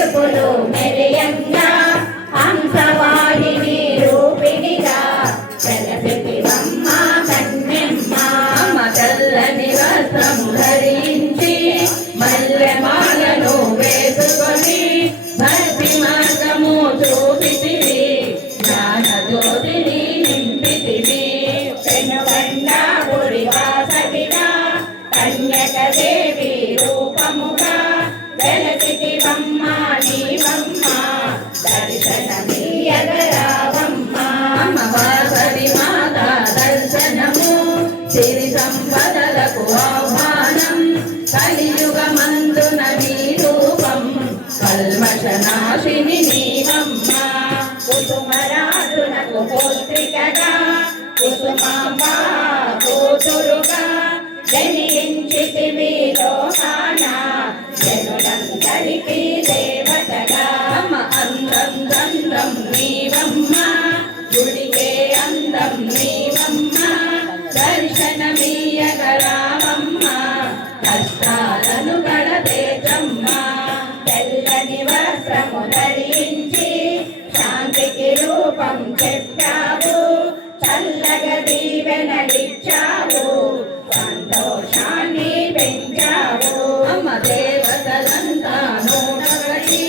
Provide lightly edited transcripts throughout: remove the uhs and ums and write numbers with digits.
మెరుపులు మెరియంగా హంసవాహిని రూపిణిగా వెలసితివమ్మ కన్యమ్మ. తెల్లని వస్త్రము ధరించి మల్లెమాలను వేసుకొని భక్తి మార్గము చూపితివి, జ్ఞాన జ్యోతిని నింపితివి. పెనుగండ పురివాసవిగా కన్యక దేవి రూపముగా వెలసితివమ్మ నీవమ్మ దర్శనమీయగరావమ్మ. వాసవి మాత దర్శనము సిరి సంపదలకు ఆహ్వానం, కలియుగమందున నీ రూపం కల్మషనాశిని నీవమ్మ. కుసుమరాజునకు పుత్రికగా కుసుమాంబ కూతురుగా జనించితివి లోకాన జనులందరికీ దేవతగా. అందం గంధం నీవమ్మ, గుడికే అందం నీవమ్మ, దర్శనమీయగరావమ్మ, కష్టాలను గడతేజమ్మ. తెల్లని వస్త్రము ధరించి శాంతికి రూపం చెప్పావు, చల్లగా దీవెనలిచ్చావు, సంతోషాన్ని పెంచావు. దేవతలంతా నోటగటి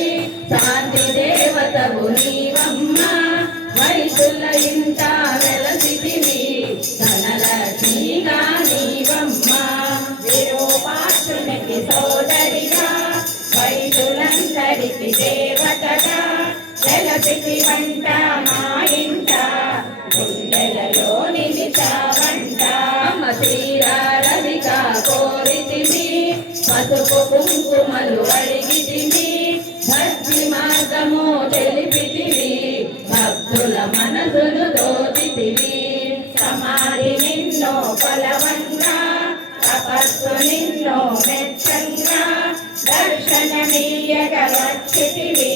శాంతి దేవతవు నీవమ్మ, వైసుల ఇంట వెలసితివి ధనలక్ష్మిగా నీవమ్మ. విరూపాక్షునికి సోదరిగా వైద్యులందరికి దేవతగా వెలసితివంట మా ఇంట గుండెలలో నిలిచావంట. శ్రీరారవిక కోరితివి, పసుపు కుంకుమలు అడిగితివి, భక్తి మార్గము తెలిపితివి, భక్తుల మనసును దోచితివి. సమాధి నిన్నో కొలవంగా తపస్సు నిన్నో మెచ్చంగా దర్శనమీయగ వచ్చితివి,